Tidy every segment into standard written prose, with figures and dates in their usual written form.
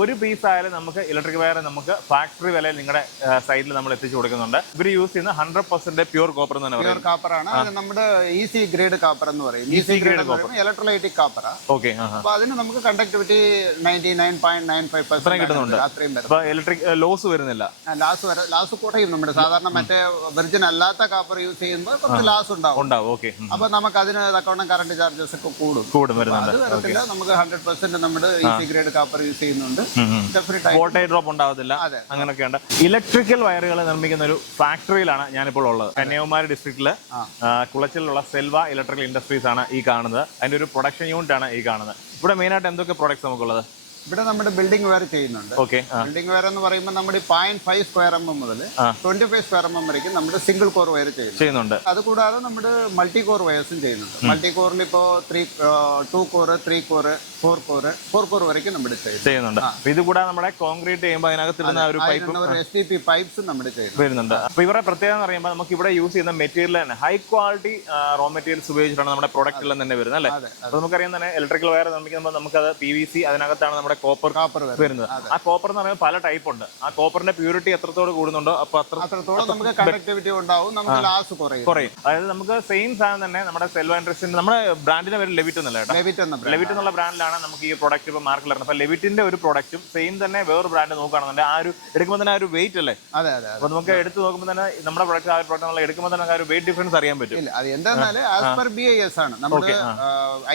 ഒരു പീസ് ആയാലും നമുക്ക് ഇലക്ട്രിക് വയർ നമുക്ക് ഫാക്ടറി വിലയിൽ നിങ്ങളുടെ സൈഡിൽ നമ്മൾ എത്തിച്ചു കൊടുക്കുന്നുണ്ട്. ഇവർ യൂസ് ചെയ്യുന്ന 100% പ്യൂർ കോപ്പർ എന്ന് തന്നെ പറയും. പ്യൂർ കാപ്പറാണ്. നമ്മുടെ ഈസി ഗ്രേഡ് കാപ്പർ എന്ന് പറയും. ഈസി ഗ്രേഡ് ഇലക്ട്രോലൈറ്റിക് കാപ്പറാ. ഓക്കെ. അപ്പൊ അതിന് നമുക്ക് കണ്ടക്ടിവിറ്റി 99.95% കിട്ടുന്നുണ്ട്. അത്രയും വരും. അപ്പൊ ഇലക്ട്രിക് ലോസ് വരുന്നില്ല. ലാസ് കുറയും. നമ്മുടെ സാധാരണ മറ്റേ വെർജിൻ അല്ലാത്ത കാപ്പർ യൂസ് ചെയ്യുമ്പോൾ കുറച്ച് ലാസ് ഉണ്ടാവും. ഓക്കെ. അപ്പൊ നമുക്ക് അതിന് തക്കവണ്ണം കറണ്ട് ചാർജസ് ഒക്കെ കൂടും വരുന്നുണ്ട്. അത് വരത്തില്ല. നമുക്ക് 100% നമ്മുടെ ഈസി ഗ്രേഡ് കാപ്പർ യൂസ് ചെയ്യുന്നുണ്ട്. വോൾട്ടേജ് ഡ്രോപ്പ് ഉണ്ടാവത്തില്ല. അങ്ങനെയൊക്കെയുണ്ട്. ഇലക്ട്രിക്കൽ വയറുകൾ നിർമ്മിക്കുന്ന ഒരു ഫാക്ടറിയിലാണ് ഞാനിപ്പോൾ ഉള്ളത്. കന്യാകുമാരി ഡിസ്ട്രിക്റ്റില് കുളച്ചിലുള്ള സെൽവ ഇലക്ട്രിക്കൽ ഇൻഡസ്ട്രീസ് ആണ് ഈ കാണുന്നത്. അതിന്റെ ഒരു പ്രൊഡക്ഷൻ യൂണിറ്റ് ആണ് ഈ കാണുന്നത്. ഇവിടെ മെയിൻ ആയിട്ട് എന്തൊക്കെ പ്രോഡക്ട്സ് നമുക്കുള്ളത്? ഇവിടെ നമ്മുടെ ബിൽഡിംഗ് വെയർ ചെയ്യുന്നുണ്ട്. ബിൽഡിംഗ് വെയർ എന്ന് പറയുമ്പോൾ നമ്മുടെ 0.5 സ്ക്വയർ mm മുതൽ 25 സ്ക്വയർ mm വരയ്ക്കും നമ്മുടെ സിംഗിൾ കോർ വയർ ചെയ്യുന്നുണ്ട്. അതുകൂടാതെ നമ്മുടെ മൾട്ടി കോർ വയേഴ്സും ചെയ്യുന്നുണ്ട്. മൾട്ടി കോറിൽ ഇപ്പോൾ 2 കോർ, 3 കോർ, 4 കോർ വരയ്ക്കും നമ്മുടെ ചെയ്യുന്നുണ്ട്. ഇത് കൂടാതെ നമ്മുടെ കോൺക്രീറ്റ് ചെയ്യുമ്പോൾ അതിനകത്ത് ഒരു STP പൈപ്പ്സ് നമ്മുടെ വരുന്നുണ്ട്. അപ്പൊ ഇവരുടെ പ്രത്യേകത എന്ന് പറയുമ്പോൾ നമുക്ക് ഇവിടെ യൂസ് ചെയ്യുന്ന മെറ്റീരിയൽ തന്നെ ഹൈ ക്വാളിറ്റി റോ മെറ്റീരിയൽസ് ഉപയോഗിച്ചിട്ടാണ് നമ്മുടെ പ്രൊഡക്റ്റ് എല്ലാം തന്നെ വരുന്നത് അല്ലേ? അപ്പൊ നമുക്കറിയാം തന്നെ ഇലക്ട്രിക്കൽ വയർ നിർമ്മിക്കുമ്പോൾ നമുക്കത് PVC, അതിനകത്താണ് നമ്മുടെ കോപ്പർ വരുന്നത്. ആ കോപ്പർ എന്ന് പറയുമ്പോൾ പല ടൈപ്പ് ഉണ്ട്. ആ കോപ്പറിന്റെ പ്യൂരിറ്റി എത്രത്തോളം കൂടുന്നുണ്ടോ അപ്പൊ അത്രത്തോളം നമുക്ക് കണ്ടക്ടിവിറ്റി ഉണ്ടാവും, നമുക്ക് ലാസ് കുറയും. അതായത് നമുക്ക് സെയിം സാധനം തന്നെ നമ്മുടെ സെൽവ ഇൻഡസ്ട്രീസിന്റെ നമ്മുടെ ബ്രാൻഡിന്റെ പേര് ലെവിറ്റ് എന്നല്ല കേട്ടോ. ലെവിറ്റ് എന്നുള്ള ബ്രാൻഡിലാണ് നമുക്ക് ഈ പ്രൊഡക്റ്റ് ഇപ്പൊ മാർക്കറ്റിൽ ഇറങ്ങുന്നത്. അപ്പൊ ലെവിറ്റിന്റെ ഒരു പ്രൊഡക്റ്റും സെയിം തന്നെ വേറൊരു ബ്രാൻഡ് നോക്കുകയാണെന്നുണ്ടെങ്കിൽ ആ ഒരു എടുക്കുമ്പോൾ തന്നെ ആ ഒരു വെയിറ്റ് അല്ലേ? അപ്പൊ നമുക്ക് എടുത്ത് നോക്കുമ്പോൾ തന്നെ നമ്മുടെ പ്രൊഡക്റ്റ് ആ ഒരു പ്രൊഡക്റ്റ് നമ്മൾ എടുക്കുമ്പോൾ തന്നെ ആ ഒരു വെയിറ്റ് ഡിഫറൻസ് അറിയാൻ പറ്റും. അത് എന്താണെന്നാല് ആസ് പെർ BIS ആണ് നമ്മുടെ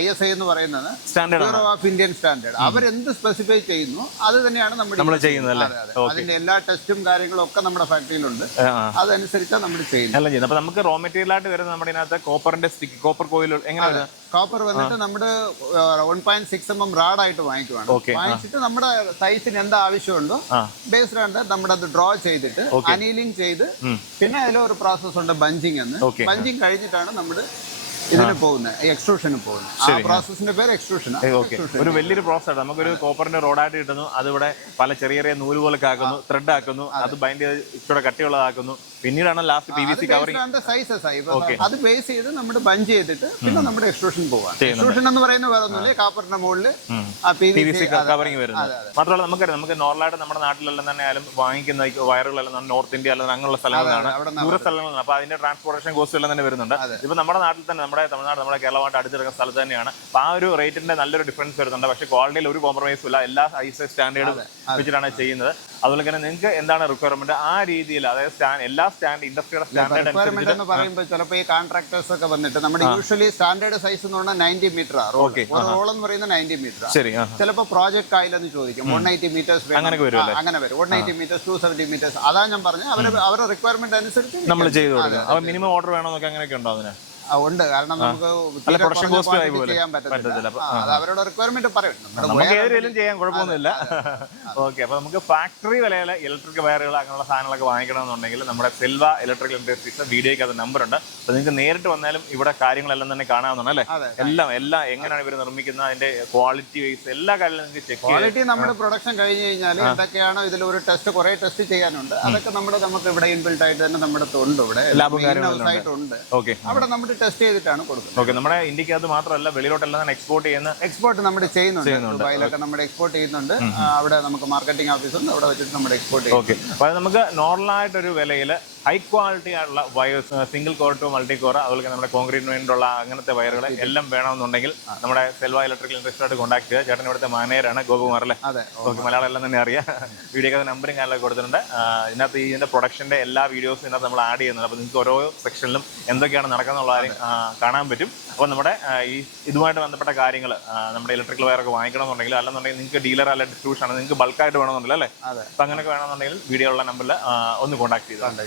ISI എന്ന് പറയുന്നത്, സ്റ്റാൻഡേർഡ് ഓഫ് ഇന്ത്യൻ സ്റ്റാൻഡേർഡ്. അവരെന്ത് സ്പെസിഫൈ ചെയ്യുന്നു അത് തന്നെയാണ് നമ്മൾ ചെയ്യുന്നത്. അതിന്റെ എല്ലാ ടെസ്റ്റും കാര്യങ്ങളും ഒക്കെ നമ്മുടെ ഫാക്ടറിയിലുണ്ട്. അതനുസരിച്ചാണ് നമ്മൾ ചെയ്യുന്നത്. അപ്പൊ നമുക്ക് റോ മെറ്റീരിയൽ ആയിട്ട് വരുന്നത് നമ്മുടെ ഇതിനകത്ത് കോപ്പറിന്റെ സ്റ്റിക്ക്, കോപ്പർ കോയിൽ എങ്ങനെയാണ്? കോപ്പർ വന്നിട്ട് നമ്മുടെ 1.6 mm റാഡായിട്ട് വാങ്ങിക്കുവാണ്. വാങ്ങിച്ചിട്ട് നമ്മുടെ സൈസിന് എന്താ ആവശ്യമുണ്ടോ ബേസ്ഡ് ആണ് നമ്മുടെ അത് ഡ്രോ ചെയ്തിട്ട് അനീലിംഗ് ചെയ്ത്, പിന്നെ അതിലൊരു പ്രോസസ് ഉണ്ട് ബഞ്ചിങ് എന്ന്. ബഞ്ചിങ് കഴിഞ്ഞിട്ടാണ് നമ്മുടെ ഇതിന് പോകുന്നത്, എക്സ്ട്രൂഷന് പോകുന്നത്. ആ പ്രോസസിന്റെ പേര് എക്സ്ട്രൂഷൻ. ഒരു വലിയൊരു പ്രോസസ്. നമുക്കൊരു കോപ്പറിന്റെ റോഡായിട്ട് കിട്ടുന്നു, അതിവിടെ പല ചെറിയ ചെറിയ നൂല് പോലൊക്കെ ആക്കുന്നു, ത്രെഡ് ആക്കുന്നു, അത് ബൈൻഡ് ചെയ്ത് ഇച്ചിരി കട്ടിയുള്ളതാക്കുന്നു, പിന്നീടാണ് ലാസ്റ്റ് PVC കവറിംഗ് സൈസസ് ആയി. അത് ബേസ് ചെയ്ത് നമ്മുടെ ബഞ്ച് ചെയ്തിട്ട് പിന്നെ നമ്മുടെ എക്സ്ട്രൂഷൻ പോവാം. എക്സ്ട്രൂഷൻ എന്ന് പറയുന്നത് വേറെ ഒന്നുമില്ല, കാപ്പറിന്റെ മുകളിൽ PVC കവറിംഗ് വരുന്നത്. മാത്രമല്ല നമുക്ക് നോർമലായിട്ട് നമ്മുടെ നാട്ടിലെല്ലാം തന്നെ ആയാലും വാങ്ങിക്കുന്ന വയറുകളെല്ലാം നോർത്ത് ഇന്ത്യ അല്ലെങ്കിൽ അങ്ങനെയുള്ള സ്ഥലങ്ങളാണ്, ദൂര സ്ഥലങ്ങളാണ്. അപ്പൊ അതിന്റെ ട്രാൻസ്പോർട്ടേഷൻ കോസ്റ്റ് എല്ലാം തന്നെ വരുന്നുണ്ട്. ഇപ്പൊ നമ്മുടെ നാട്ടിൽ തന്നെ നമ്മുടെ തമിഴ്നാട്, നമ്മുടെ കേരളമായിട്ട് അടുത്തിരിക്കുന്ന സ്ഥലത്ത് തന്നെയാണ്. അപ്പൊ ആ ഒരു റേറ്റിന്റെ നല്ലൊരു ഡിഫറൻസ് വരുന്നുണ്ട്. പക്ഷേ ക്വാളിറ്റിയിൽ ഒരു കോംപ്രമൈസും ഇല്ല. എല്ലാ ISI സ്റ്റാൻഡേർഡും വെച്ചിട്ടാണ് ചെയ്യുന്നത്. അതുപോലെ തന്നെ നിങ്ങൾക്ക് എന്താണ് റിക്വയർമെന്റ് ആ രീതിയിൽ, അതായത് എല്ലാ ഇൻഡസ്ട്രിയുടെ സ്റ്റാൻഡേർഡ് റിക്വയർമെന്റ് എന്ന് പറയുമ്പോൾ ചിലപ്പോൾ ഈ കോൺട്രാക്ടേഴ്സ് ഒക്കെ വന്നിട്ട് നമ്മുടെ യൂഷ്വലി സ്റ്റാൻഡേർഡ് സൈസ് എന്ന് പറഞ്ഞാൽ 90 മീറ്റർ ആണ്. റോൾ എന്ന് പറയുന്നത് 90 മീറ്റർ. ചിലപ്പോൾ പ്രോജക്ട് ആയില്ലെന്ന് ചോദിക്കും. 180 മീറ്റേഴ്സ് അങ്ങനെ വരും. 180 മീറ്റേഴ്സ്, 270 മീറ്റേഴ്സ്. അതാ ഞാൻ പറഞ്ഞത്, അവരുടെ റിക്വയർമെന്റ് അനുസരിച്ച് നമ്മൾ ചെയ്തു കൊടുക്കും. മിനിമം ഓർഡർ വേണമെന്നൊക്കെ അങ്ങനെയൊക്കെ ഉണ്ടോ? അതിന് ഉണ്ട്. കാരണം നമുക്ക് ചെയ്യാൻ പറ്റത്തില്ല. അത് അവരുടെ റിക്വയർമെന്റ് പറയും. നമുക്ക് ഏതെങ്കിലും ചെയ്യാൻ കുഴപ്പമൊന്നുമില്ല. ഓക്കെ. അപ്പൊ നമുക്ക് ഫാക്ടറി വിലയിലെ ഇലക്ട്രിക് വയറുകൾ അങ്ങനെയുള്ള സാധനങ്ങളൊക്കെ വാങ്ങിക്കണമെന്നുണ്ടെങ്കിൽ നമ്മുടെ സെൽവ ഇലക്ട്രിക്കൽ ഇൻഡസ്ട്രീസ് വീഡിയോയ്ക്ക് അത് നമ്പർ ഉണ്ട്. അപ്പൊ നിങ്ങൾക്ക് നേരിട്ട് വന്നാലും ഇവിടെ കാര്യങ്ങളെല്ലാം തന്നെ കാണാവുന്നതാണ് അല്ലേ? എല്ലാം എങ്ങനെയാണ് ഇവർ നിർമ്മിക്കുന്നത്, അതിന്റെ ക്വാളിറ്റി വൈസ് എല്ലാ കാര്യങ്ങളും നിങ്ങൾക്ക് ചെക്ക് ചെയ്യാം. ക്വാളിറ്റി നമ്മുടെ പ്രൊഡക്ഷൻ കഴിഞ്ഞ് കഴിഞ്ഞാൽ എന്തൊക്കെയാണോ ഇതിൽ ഒരു ടെസ്റ്റ്, കുറെ ടെസ്റ്റ് ചെയ്യാനുണ്ട്. അതൊക്കെ നമുക്ക് ഇവിടെ ഇൻബിൽട്ട് ആയിട്ട് തന്നെ നമ്മുടെ ഉണ്ട്. ഇവിടെ ലാബും കാര്യങ്ങളുണ്ട്. ഓക്കെ. അവിടെ നമ്മുടെ ടെസ്റ്റ് ചെയ്തിട്ടാണ് കൊടുക്കുന്നത്. ഓക്കെ. നമ്മുടെ ഇന്ത്യക്ക് മാത്രമല്ല വെളിയിലോട്ടെല്ലാം എക്സ്പോർട്ട് നമ്മൾ ചെയ്യുന്നുണ്ട്. ദുബായിലൊക്കെ നമ്മൾ എക്സ്പോർട്ട് ചെയ്യുന്നുണ്ട്. അവിടെ നമുക്ക് മാർക്കറ്റിംഗ് ഓഫീസ് ഉണ്ട്, അവിടെ വെച്ചിട്ട് നമ്മൾ എക്സ്പോർട്ട് ചെയ്യും. ഓക്കെ. അപ്പോൾ നമുക്ക് നോർമലായിട്ടൊരു വിലയിൽ ഹൈ ക്വാളിറ്റി ആയിട്ടുള്ള wires, single core to multi core, അതുപോലെ നമ്മുടെ കോൺക്രീറ്റ് വേണ്ടിയുള്ള അങ്ങനത്തെ വയറുകൾ എല്ലാം വേണമെന്നുണ്ടെങ്കിൽ നമ്മുടെ സെൽവ ഇലക്ട്രിക്കൽ ഇൻഡസ്ട്രിയായിട്ട് കോൺടാക്ട് ചെയ്യുക. ചേട്ടൻ ഇവിടുത്തെ മാനേജറാണ്, ഗോപകുമാർ അല്ലേ? ഓക്കെ. മലയാളം എല്ലാം തന്നെ അറിയാം. വീഡിയോക്ക് നമ്പറും കാര്യങ്ങളൊക്കെ കൊടുത്തിട്ടുണ്ട്. ഇതിന്റെ പ്രൊഡക്ഷന്റെ എല്ലാ വീഡിയോസും ഇതിനകത്ത് നമ്മൾ ആഡ് ചെയ്യുന്നുണ്ട്. അപ്പോൾ നിങ്ങൾക്ക് ഓരോ സെക്ഷനിലും എന്തൊക്കെയാണ് നടക്കുന്നുള്ള കാര്യം കാണാൻ പറ്റും. അപ്പോൾ നമ്മുടെ ഇതുമായിട്ട് ബന്ധപ്പെട്ട കാര്യങ്ങൾ നമ്മുടെ ഇലക്ട്രിക്കൽ വയറൊക്കെ വാങ്ങിക്കണമെന്നുണ്ടെങ്കിൽ, അല്ലെന്നുണ്ടെങ്കിൽ നിങ്ങൾക്ക് ഡീലർ അല്ല ഡിസ്ട്രിബ്യൂഷൻ ആണ്, നിങ്ങൾക്ക് ബൾക്കായിട്ട് വേണമെന്നുണ്ടല്ലോ അല്ലേ? അപ്പോൾ അങ്ങനെയൊക്കെ വേണമെന്നുണ്ടെങ്കിൽ വീഡിയോ ഉള്ള നമ്പറിൽ ഒന്ന് കോൺടാക്ട് ചെയ്താൽ